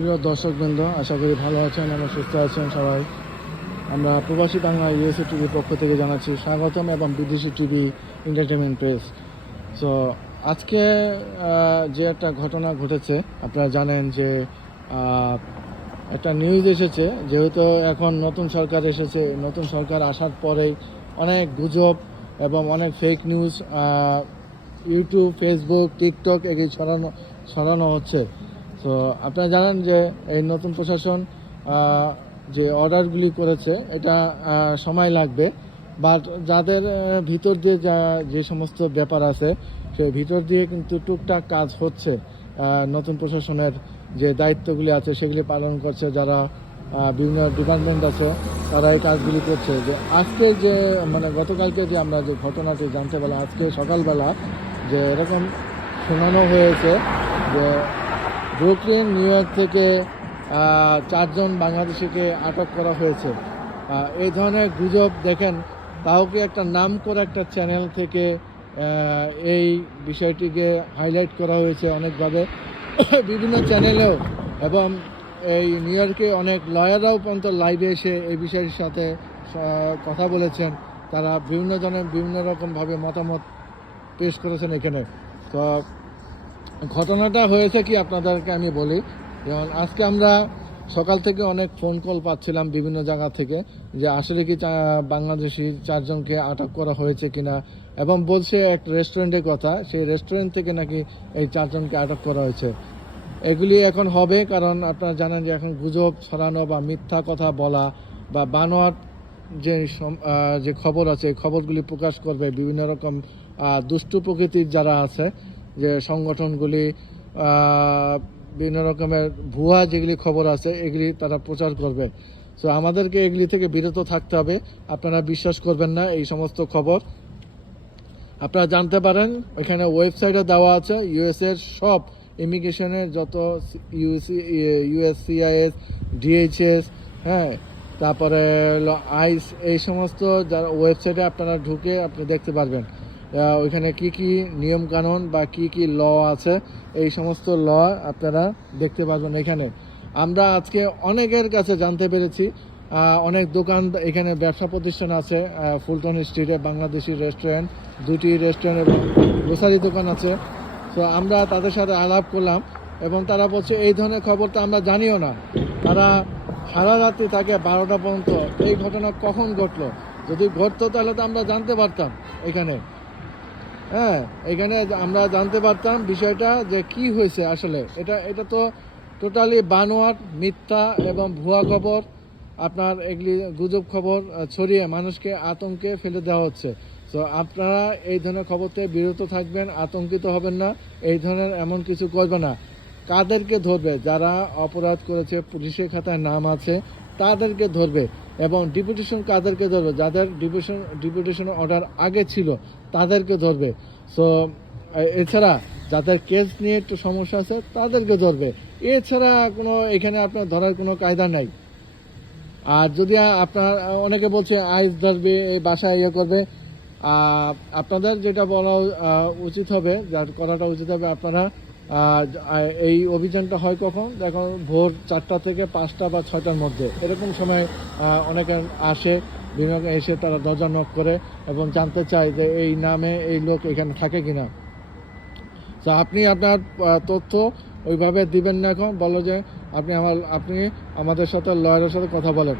প্রিয় দর্শকবৃন্দ, আশা করি ভালো আছেন এবং সুস্থ আছেন সবাই। আমরা প্রবাসী বাংলা ইউএসএ টিভির পক্ষ থেকে জানাচ্ছি স্বাগতম এবং বিদেশি টিভি এন্টারটেনমেন্ট প্রেস সো আজকে যে একটা ঘটনা ঘটেছে, আপনারা জানেন যে একটা নিউজ এসেছে, যেহেতু এখন নতুন সরকার এসেছে, নতুন সরকার আসার পরেই অনেক গুজব এবং অনেক fake news YouTube Facebook TikTok এগুলি ছড়ানো ছড়ানো হচ্ছে। তো আপনারা জানেন যে এই নতুন প্রশাসন যে অর্ডারগুলি করেছে, এটা সময় লাগবে। বাট যাদের ভিতর দিয়ে যা, যে সমস্ত ব্যাপার আছে সেই ভিতর দিয়ে কিন্তু টুকটাক কাজ হচ্ছে। নতুন প্রশাসনের যে দায়িত্বগুলি আছে, সেগুলি পালন করছে যারা বিভিন্ন ডিপার্টমেন্ট আছে, তারা এই কাজগুলি করছে। যে আজকে যে মানে গতকালকে যে আমরা যে ঘটনাটি জানতে পারলাম আজকে সকালবেলা যে এরকম শোনানো হয়েছে যে ব্রুকলিন, নিউ ইয়র্ক থেকে চারজন বাংলাদেশিকে আটক করা হয়েছে। এই ধরনের গুজব দেখেন তাও কি একটা নাম করা একটা চ্যানেল থেকে এই বিষয়টিকে হাইলাইট করা হয়েছে অনেকভাবে। বিভিন্ন চ্যানেলেও এবং এই নিউ ইয়র্কে অনেক লয়াররাও পর্যন্ত লাইভে এসে এই বিষয়ের সাথে কথা বলেছেন। তারা বিভিন্ন জনের বিভিন্ন রকমভাবে মতামত পেশ করেছেন এখানে। তো ঘটনাটা হয়েছে কি আপনাদেরকে আমি বলি। যেমন আজকে আমরা সকাল থেকে অনেক ফোন কল পাচ্ছিলাম বিভিন্ন জায়গা থেকে যে আসলে কি বাংলাদেশি চারজনকে আটক করা হয়েছে কিনা এবং বলছে এক রেস্টুরেন্টের কথা, সেই রেস্টুরেন্ট থেকে নাকি এই চারজনকে আটক করা হয়েছে। এগুলি এখন হবে কারণ আপনারা জানেন যে এখন গুজব, ছড়ানো বা মিথ্যা কথা বলা বা বানোয়াট যে যে খবর আছে খবরগুলি প্রকাশ করবে বিভিন্ন রকম দুষ্টু প্রকৃতির যারা আছে যে সংগঠনগুলি বিভিন্ন রকমের ভুয়া যেগুলি খবর আছে, এগুলি তারা প্রচার করবে। তো আমাদেরকে এগুলি থেকে বিরত থাকতে হবে। আপনারা বিশ্বাস করবেন না এই সমস্ত খবর। আপনারা জানতে পারেন ওইখানে ওয়েবসাইটে দেওয়া আছে ইউএস এর সব ইমিগ্রেশনের যত ইউসি, ইউএসসিআইএস, ডিএইচএস হ্যাঁ তারপরে আইস, এই সমস্ত যারা ওয়েবসাইটে আপনারা ঢুকে আপনি দেখতে পারবেন। ওইখানে কি কি নিয়ম কানুন বা কি কি ল আছে, এই সমস্ত ল আপনারা দেখতে পারবেন এখানে। আমরা আজকে অনেকের কাছে জানতে পেরেছি অনেক দোকান এখানে ব্যবসা প্রতিষ্ঠান আছে ফুলটন স্ট্রিটে বাংলাদেশি রেস্টুরেন্ট দুটি রেস্টুরেন্ট এবং গ্রোসারি দোকান আছে। তো আমরা তাদের সাথে আলাপ করলাম এবং তারা বলছে, এই ধরনের খবর তো আমরা জানিও না। তারা সারা রাত্রি থাকে বারোটা পর্যন্ত। এই ঘটনা কখন ঘটলো? যদি ঘটতো তাহলে তো আমরা জানতে পারতাম এখানে। হ্যাঁ এখানে আমরা জানতে পারতাম বিষয়টা যে কি হয়েছে আসলে। এটা এটা তো টোটালি বানোয়াট, মিথ্যা এবং ভুয়া খবর। আপনার এগুলি গুজব খবর ছড়িয়ে মানুষকে আতঙ্কে ফেলে দেওয়া হচ্ছে। তো আপনারা এই ধরনের খবর থেকে বিরত থাকবেন, আতঙ্কিত হবেন না, এই ধরনের এমন কিছু করবে না। কাদেরকে ধরবে? যারা অপরাধ করেছে, পুলিশের খাতায় নাম আছে তাদেরকে ধরবে এবং ডিপুটেশন কাদেরকে ধরবে? যাদের ডিপুটেশন ডিপুটেশন অর্ডার আগে ছিল, তাদেরকে ধরবে। সো এছাড়া যাদের কেস নিয়ে একটু সমস্যা আছে, তাদেরকে ধরবে। এছাড়া কোনো, এখানে আপনার ধরার কোনো কায়দা নাই। আর যদি আপনার, অনেকে বলছে, আইস ধরবে, এই বাসায় ইয়ে করবে। আপনাদের যেটা বলা উচিত হবে, যার করাটা উচিত হবে আপনারা এই অভিযানটা হয় কখন? দেখুন ভোর চারটা থেকে পাঁচটা বা ছয়টার মধ্যে। এরকম সময় অনেকে আসে বিভিন্ন এসে তারা দরজা নক করে এবং জানতে চায় যে এই নামে এই লোক এখানে থাকে কিনা। তো আপনি আপনার তথ্য ওইভাবে দিবেন না এখন বলো যে আপনি আমার আপনি আমাদের সাথে লয়ারের সাথে কথা বলেন।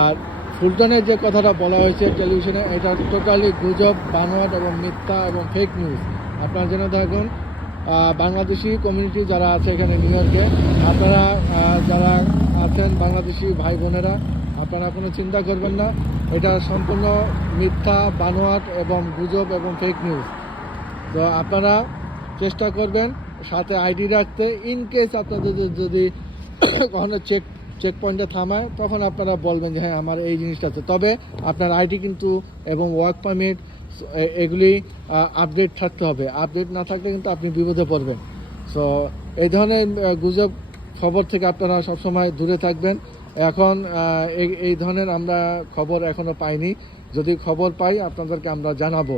আর ফুলটনের যে কথাটা বলা হয়েছে টেলিভিশনে এটা টোটালি গুজব বানোয়াট এবং মিথ্যা এবং ফেক নিউজ আপনার জন্য আহ, বাংলাদেশি কমিউনিটি যারা আছে এখানে নিউ ইয়র্কে আপনারা যারা আছেন বাংলাদেশি ভাই বোনেরা, আপনারা কোনো চিন্তা করবেন না। এটা সম্পূর্ণ মিথ্যা, বানোয়াট এবং গুজব এবং ফেক নিউজ তো আপনারা চেষ্টা করবেন সাথে আইডি রাখতে। ইন কেস আপনাদের যদি- কখনো চেক চেক পয়েন্টে থামায়, তখন আপনারা বলবেন যে হ্যাঁ আমার এই জিনিসটা আছে। তবে আপনার আইডি কিন্তু এবং ওয়ার্ক পারমিট এগুলি আপডেট থাকতে হবে। আপডেট না থাকলে কিন্তু আপনি বিপদে পড়বেন। সো এই ধরনের গুজব খবর থেকে আপনারা সবসময় দূরে থাকবেন। এখন এই ধরনের আমরা খবর এখনও পাইনি। যদি খবর পাই, আপনাদেরকে আমরা জানাব।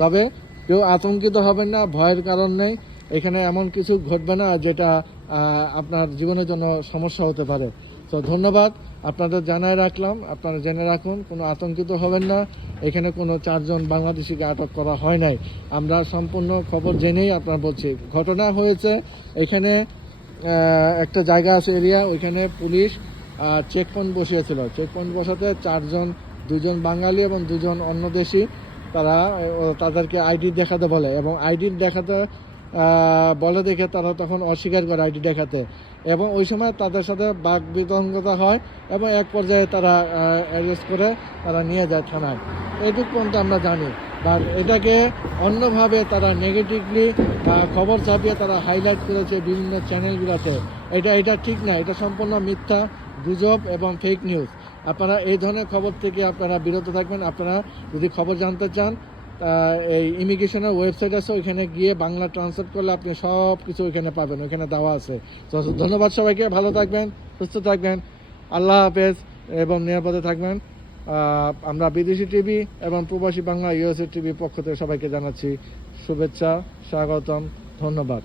তবে কেউ আতঙ্কিত হবেন না, ভয়ের কারণ নেই। এখানে এমন কিছু ঘটবে না, যেটা আপনার জীবনের জন্য সমস্যা হতে পারে। তো ধন্যবাদ। আপনাদের জানায় রাখলাম, আপনারা জেনে রাখুন, কোনো আতঙ্কিত হবেন না। এখানে কোনো চারজন বাংলাদেশিকে আটক করা হয় নাই। আমরা সম্পূর্ণ খবর জেনেই আপনার বলছি। ঘটনা হয়েছে, এখানে একটা জায়গা আছে এরিয়া, ওইখানে পুলিশ চেক পয়েন্ট বসিয়েছিল। চেক পয়েন্ট বসাতে চারজন, দুজন বাঙালি এবং দুজন অন্য দেশি, তারা তাদেরকে আইডি দেখাতে বলে এবং আইডি দেখাতে বলে দেখে তারা তখন অস্বীকার করে আইডি দেখাতে। এবং ওই সময় তাদের সাথে বাক বিতঙ্গতা হয় এবং এক পর্যায়ে তারা অ্যারেস্ট করে তারা নিয়ে যায় থানায়। এইটুকু পর্যন্ত আমরা জানি। বা এটাকে অন্যভাবে তারা নেগেটিভলি খবর ছাপিয়ে তারা হাইলাইট করেছে বিভিন্ন চ্যানেলগুলোতে এটা এটা ঠিক না, এটা সম্পূর্ণ মিথ্যা গুজব এবং ফেক নিউজ আপনারা এই ধরনের খবর থেকে আপনারা বিরত থাকবেন। আপনারা যদি খবর জানতে চান এই ইমিগ্রেশনের ওয়েবসাইট আছে, ওইখানে গিয়ে বাংলা ট্রান্সলেট করলে আপনি সব কিছু ওইখানে পাবেন, ওইখানে দেওয়া আছে। ধন্যবাদ সবাইকে, ভালো থাকবেন, সুস্থ থাকবেন, আল্লাহ হাফেজ, এবং নিরাপদে থাকবেন। আমরা বিদেশি টিভি এবং প্রবাসী বাংলা ইউএসএ টিভির পক্ষ থেকে সবাইকে জানাচ্ছি শুভেচ্ছা, স্বাগতম, ধন্যবাদ।